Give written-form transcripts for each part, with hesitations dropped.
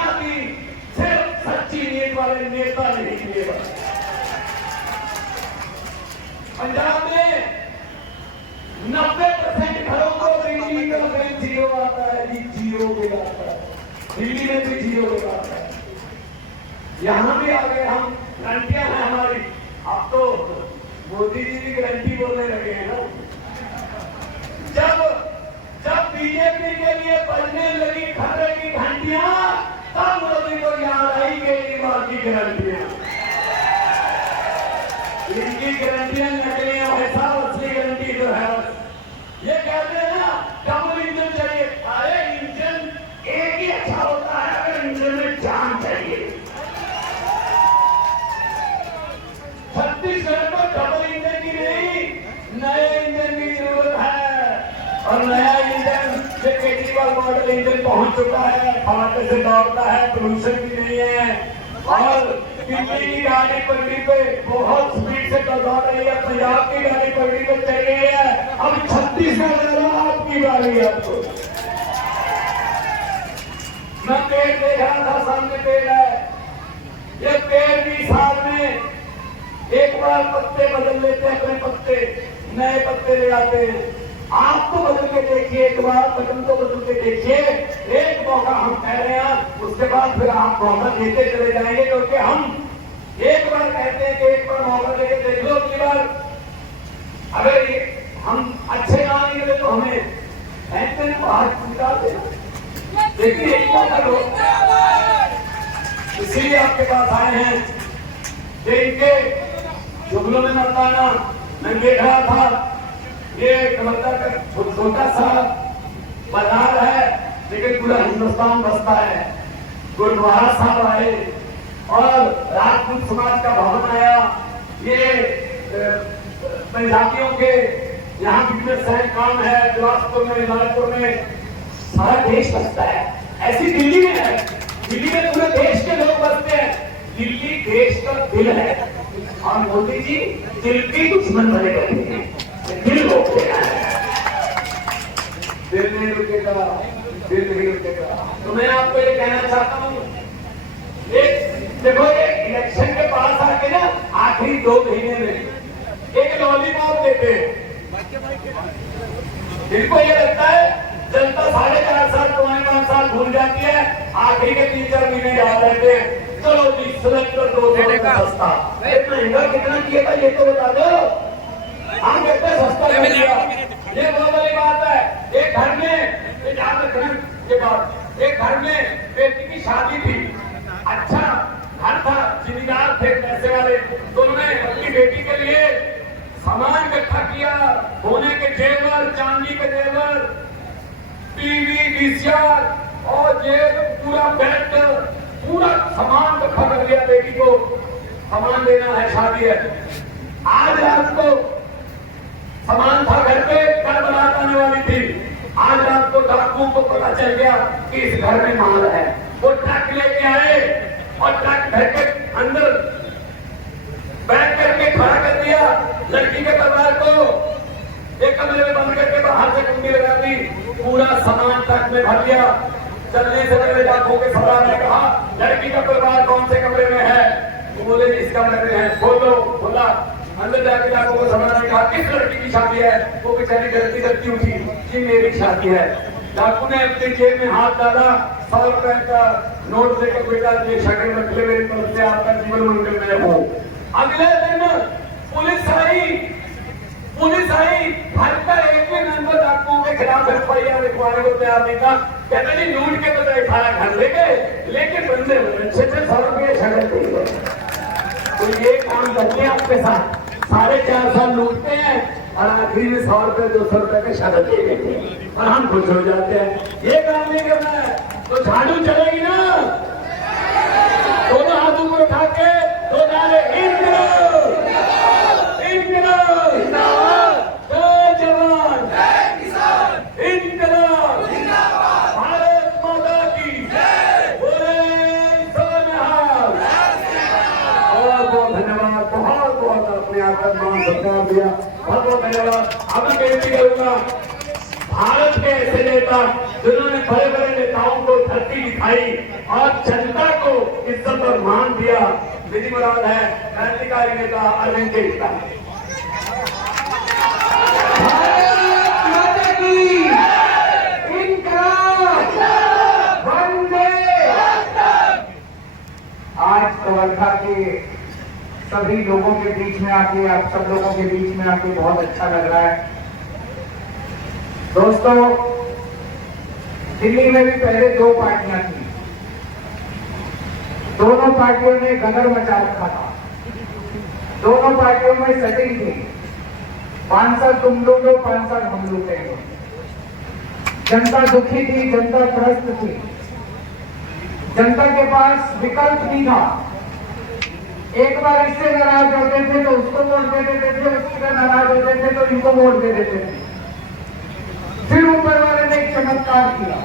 दुनिया की सिर्फ सच्ची नीयत वाले नेता नहीं किए। पंजाब में 90% घरों को बिजली का बिल जीरो आता है जी, जीरो बिल आता है। दिल्ली में भी जीरो बिल आता है। यहाँ भी आ गए हम, गारंटियां हैं हमारी। अब तो मोदी जी भी गारंटी बोलने लगे हैं ना। जब बीजेपी के लिए बजने लगी खतरे की घंटियां, तब मोदी को याद आई केजरीवाल की गारंटियां। इनकी गारंटियां नकली है भाई साहब, असली गारंटी तो है। ये कहते हैं ना डबल इंजन चाहिए। अरे इंजन एक ही अच्छा होता है अगर इंजन में जान चाहिए। छत्तीसगढ़ को डबल इंजन की नहीं, नए इंजन की जरूरत है। और नया इंजन जो केजरीवाल मॉडल इंजन पहुंच चुका है, फटाके से दौड़ता है, पोल्यूशन भी नहीं है। और दिल्ली की गाड़ी पटरी पे बहुत स्पीड से दौड़ रही है, पंजाब की गाड़ी पटरी पे चल रही है। अब छत्तीसगढ़ आपकी गाड़ी है। आपको मैं पेड़ देख रहा था, सामने पेड़ है। ये पेड़ भी साल में एक बार पत्ते बदल लेते हैं, अपने पत्ते नए पत्ते ले आते हैं। आप तो बदल के देखिए, एक बार बटन को बदल के देखिए। एक मौका हम कह रहे हैं, उसके बाद फिर आप मौका देते चले जाएंगे, क्योंकि हम एक बार कहते हैं कि एक बार मौका देके देख लो। अगली बार अगर हम अच्छे ना निकले तो हमें ऐसे बाहर निकाल देना। देखिए एक मौका लो, इसीलिए आपके पास आए हैं कि इनके जुगलों में मत आना। मैं देख रहा था ये कलकत्ता का छोटा सा बाजार है, लेकिन पूरा हिंदुस्तान बसता है। गुरुद्वारा साहब आए और राजपूत समाज का भवन आया। ये पंजाबियों के यहाँ बिजनेस है, काम है, बिलासपुर में, नागपुर में, सारा देश बसता है। ऐसी दिल्ली में है, दिल्ली में पूरे देश के लोग बसते हैं। दिल्ली देश का दिल है और मोदी जी दिल की दुश्मन बने बैठे हैं। दिल रोकते हैं, दिल नहीं रुकेगा, दिल नहीं रुकेगा। तो मैं आपको ये कहना चाहता हूँ, देखो ये इलेक्शन के पास आके ना आखिरी 2 महीने में एक लॉलीपॉप देते हैं। इनको ये लगता है जनता 4.5 साल, 5 साल भूल जाती है, आखिरी के 3-4 महीने याद रहते हैं। चलो जी सिलेंडर 200 का सस्ता, महंगा कितना किया था ये तो बता दो। हम कहते हैं सस्ता कर दिया, ये बहुत बड़ी बात है। एक घर में के बाद एक घर में बेटी की शादी थी, अच्छा घर था, जिम्मेदार थे, पैसे वाले, तो उन्होंने अपनी बेटी के लिए सामान इकट्ठा किया, सोने के जेवर, चांदी के जेवर, टीवी, VCR और जेब, पूरा बेड, पूरा सामान इकट्ठा कर दिया। बेटी को सामान देना है, शादी है। आज रात को सामान था घर पे, कल बारात आने वाली थी। आज रात को डाकू को पता चल गया कि इस घर में माल है। वो ट्रक लेके आए और ट्रक घर के अंदर बैठ करके खड़ा कर दिया। लड़की के परिवार को एक कमरे में बंद करके बाहर से कुंडी लगा दी, पूरा सामान ट्रक में भर दिया। चलने से पहले डाकू के सरदार ने कहा, लड़की का परिवार कौन से कमरे में है? तो बोले इस कमरे में है। बोलो, बोला अंदर जाके डाकू को सरदार ने कहा, किस लड़की की शादी है? वो बेचारी जल्दी उठी कि मेरी शादी है। डाकू ने अपनी जेब में हाथ डाला, 100 रुपए का नोट लेकर, बेटा ये शक्ल रख ले, मेरी तरफ से आपका जीवन मंगलमय हो। अगले दिन पुलिस आई, घर का एक भी मेंबर डाकू के खिलाफ FIR लिखवाने को तैयार नहीं था। कहते नहीं लूट के तो 18 घर ले गए, लेकिन बंदे अच्छे से 100 रुपये शक्ल दे गए। तो ये काम करते हैं आपके साथ, 4.5 साल लूटते हैं और आखिरी में 100 रुपए 200 रुपए का शब्द दे देते हैं और हम खुश हो जाते हैं। ये काम नहीं करना है तो झाड़ू चलेगी ना, दोनों हाथों को उठा के तो नारे इनकलाब, इनकलाब, जय जवान, जय किसान, इनकलाब, भारत माता की जय, बोले सोनिहाल। बहुत बहुत धन्यवाद, बहुत बहुत अपने आकर मान सत्कार दिया, बहुत बहुत धन्यवाद। अब मैं बेनती करूंगा, भारत के ऐसे नेता जिन्होंने बड़े बड़े नेताओं को धरती दिखाई और जनता को इज्जत और मान दिया। विधि मुराद है क्रांतिकारी नेता अरविंद केजरीवाल। आज कवर्धा के सभी लोगों के बीच में आके, आप सब लोगों के बीच में आके बहुत अच्छा लग रहा है। दोस्तों, दिल्ली में भी पहले दो पार्टियां थी, दोनों पार्टियों ने गदर मचा रखा था, दोनों पार्टियों में सेटिंग थी, 5 साल तुम लूटो 5 साल हम लूटेंगे। जनता दुखी थी, जनता त्रस्त थी, जनता के पास विकल्प नहीं था। एक बार इससे नाराज होते थे तो उसको वोट दे देते थे, उससे नाराज होते थे तो इनको वोट दे देते थे। फिर ऊपर वाले ने एक चमत्कार किया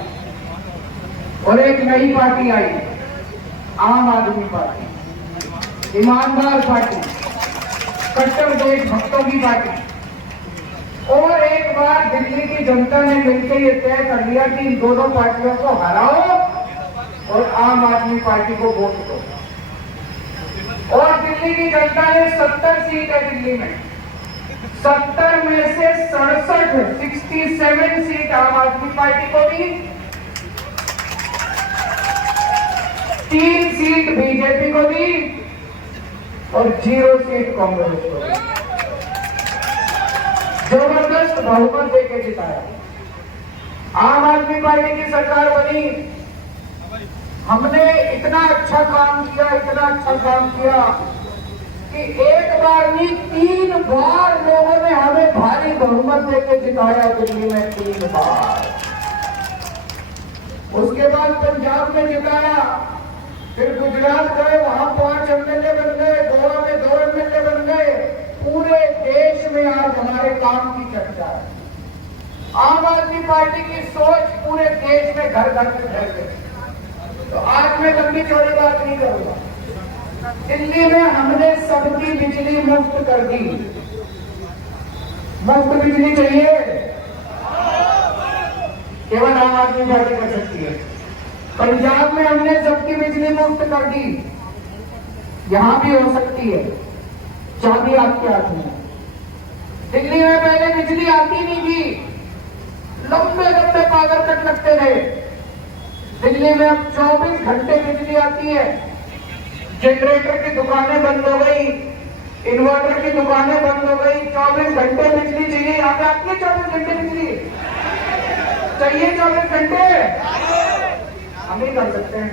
और एक नई पार्टी आई, आम आदमी पार्टी, ईमानदार पार्टी, कट्टर देशभक्तों की पार्टी। और एक बार दिल्ली की जनता ने मिलकर ये तय कर लिया कि इन दोनों पार्टियों को हराओ और आम आदमी पार्टी को वोट दो। और दिल्ली की जनता ने 70 सीट है दिल्ली में, 70 में से 67 सीट आम आदमी पार्टी को दी, 3 सीट बीजेपी को दी और 0 सीट कांग्रेस को दी। जबरदस्त बहुमत देके जिताया। आम आदमी पार्टी की सरकार बनी, हमने इतना अच्छा काम किया, इतना अच्छा काम किया कि एक बार नहीं 3 बार लोगों ने हमें भारी बहुमत देके जिताया दिल्ली में, 3 बार। उसके बाद पंजाब में जिताया, फिर गुजरात गए, वहां 5 एमएलए बन गए, गोवा में 2 एमएलए बन गए। पूरे देश में आज हमारे काम की चर्चा है। आम आदमी पार्टी की सोच पूरे देश में घर घर में फैल गई। तो आज मैं लंबी चौड़ी बात नहीं करूंगा। दिल्ली में हमने सबकी बिजली मुफ्त कर दी। मुफ्त बिजली चाहिए, केवल आम आदमी पार्टी कर सकती है। पंजाब में हमने सबकी बिजली मुफ्त कर दी, यहां भी हो सकती है, चाबी आपके हाथ में। दिल्ली में पहले बिजली आती नहीं थी, लंबे लंबे पावर कट लगते थे। दिल्ली में अब 24 घंटे बिजली आती है। जनरेटर की दुकानें बंद हो गई, इन्वर्टर की दुकानें बंद हो गई, 24 घंटे बिजली चाहिए। यहाँ पे आती है 24 घंटे बिजली चाहिए, 24 घंटे हम ही कर सकते हैं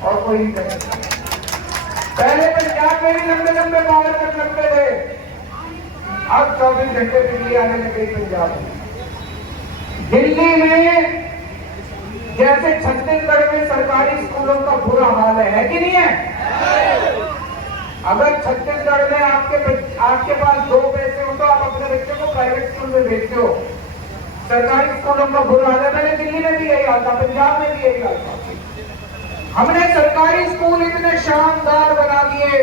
और कोई नहीं कर सकता। पहले पंजाब में भी लंबे लंबे पावर कट लगते थे, अब 24 घंटे बिजली आने लग गई पंजाब में। दिल्ली में जैसे छत्तीसगढ़ में सरकारी स्कूलों का बुरा हाल है कि नहीं है? अगर छत्तीसगढ़ में आपके पास 2 पैसे हो तो आप अपने बच्चे को प्राइवेट स्कूल में भेजते हो। सरकारी स्कूलों का बुरा हाल है, मैंने दिल्ली में भी यही हाल था, पंजाब में भी यही हाल था। हमने सरकारी स्कूल इतने शानदार बना दिए,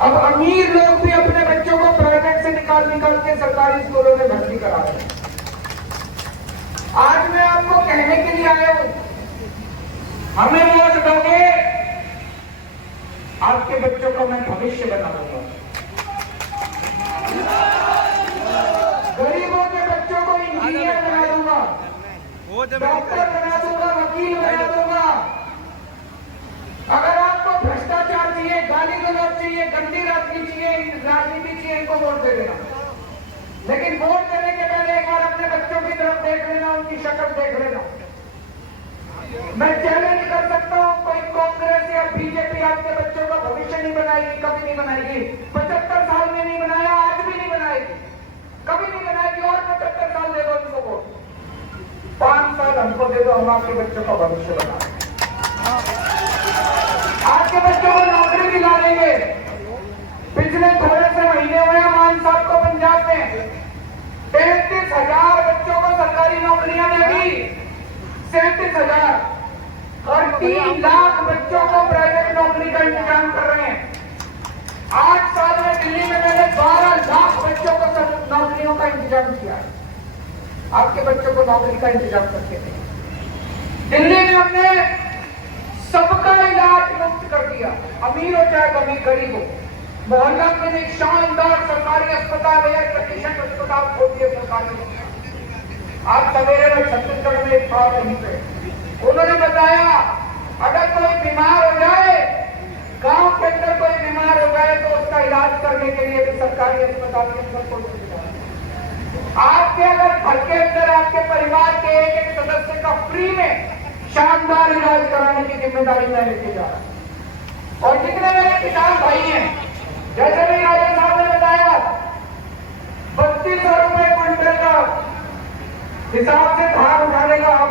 अब अमीर लोग भी अपने बच्चों को प्राइवेट से निकाल के सरकारी स्कूलों में भर्ती करा रहे हैं। आज मैं आपको कहने के लिए आया हूं, हमें वोट दोगे, आपके बच्चों का मैं भविष्य बना दूंगा। गरीबों के बच्चों को इंजीनियर बना दूंगा, डॉक्टर बना दूंगा, वकील बना दूंगा। अगर आपको भ्रष्टाचार चाहिए, गाली गलौज चाहिए, गंदी राजनीति चाहिए, इनको वोट दे देना। लेकिन वोट देने के पहले एक बार अपने बच्चों की तरफ देख लेना, उनकी शक्ल देख लेना। मैं चैलेंज कर सकता हूं, कोई कांग्रेस या बीजेपी आपके बच्चों का भविष्य नहीं बनाएगी, कभी नहीं बनाएगी। 75 साल में नहीं बनाया, आज भी नहीं बनाएगी, कभी नहीं बनाएगी। और 75 साल दे दो उनको वोट, 5 साल हमको दे दो, हम आपके बच्चों का भविष्य बनाएंगे। आपके बच्चों को नौकरी दिला देंगे। पिछले थोड़े से महीने हुए मान साहब को पंजाब में 33,000 बच्चों को सरकारी नौकरियां मिली, 37,000, और 3 लाख बच्चों को प्राइवेट नौकरी का इंतजाम कर रहे हैं। 8 साल में दिल्ली में मैंने 12 लाख बच्चों को नौकरियों का इंतजाम किया। आपके बच्चों को नौकरी का इंतजाम करते थे। दिल्ली में हमने सबका इलाज मुफ्त कर दिया, अमीर हो चाहे गरीब हो। मोहल्ला में एक शानदार सरकारी अस्पताल, एयर कंडीशन अस्पताल खोल दिए सरकारी। आज सवेरे में छत्तीसगढ़ में एक था वहीं पे, उन्होंने बताया अगर कोई बीमार हो जाए, गांव के अंदर कोई बीमार हो जाए तो उसका इलाज करने के लिए भी सरकारी अस्पताल के अंदर कोई सुविधा नहीं। आपके अगर घर के अंदर आपके परिवार के एक सदस्य का फ्री में शानदार इलाज कराने की जिम्मेदारी मैं लेके जा रहा हूं। और जितने मेरे किसान भाई हैं, जैसे भी राजा साहब ने बताया 3200 रुपए क्विंटल का हिसाब से धान उठाने का हम,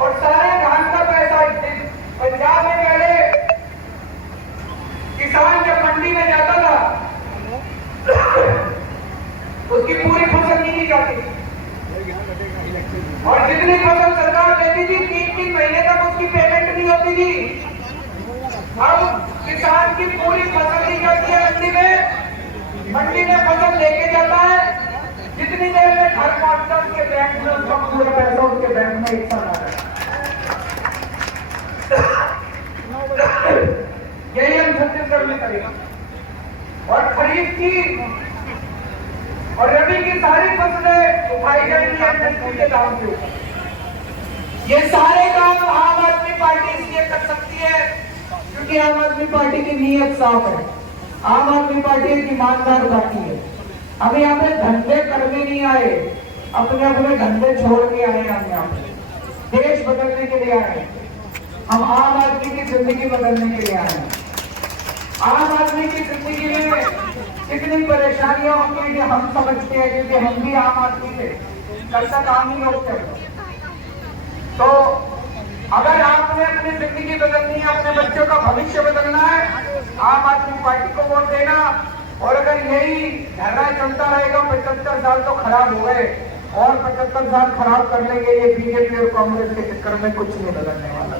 और सारे धान का पैसा पंजाब में पहले किसान जब मंडी में जाता था उसकी पूरी फसल नहीं दी जाती, और जितनी फसल सरकार देती थी 3-3 महीने तक उसकी पेमेंट नहीं होती थी। अब किसान की पूरी फसल दी जाती है मंडी में फसल लेके जाता है, जितनी देर में घर पहुंचता उसके बैंक में उसका पूरा पैसा उसके बैंक में एक साथ आ रहा है। यही हम छत्तीसगढ़ में करेंगे। और खरीफ की और रबी की सारी फसलें उठाई जाएंगी एमएसपी के दाम के ऊपर। ये सारे काम आम आदमी पार्टी इसलिए कर सकती है क्योंकि आम आदमी पार्टी की नीयत साफ है। आम आदमी पार्टी एक ईमानदार पार्टी है। हम यहाँ पे धंधे करने नहीं आए, अपने अपने धंधे छोड़ के आए। हम यहाँ पे देश बदलने के लिए आए, हम आम आदमी की जिंदगी बदलने के लिए आए हैं। आम आदमी की जिंदगी में कितनी परेशानियां होती हैं कि हम समझते हैं, क्योंकि हम भी आम आदमी थे, कल तक आम ही लोग थे। तो अगर आपने अपनी जिंदगी बदलनी है, अपने बच्चों का भविष्य बदलना है, आम आदमी पार्टी को वोट देना। और अगर यही धरना चलता रहेगा 75 साल तो खराब हो गए, और 75 साल खराब कर लेंगे ये बीजेपी और कांग्रेस के चक्कर में कुछ नहीं बदलने वाला।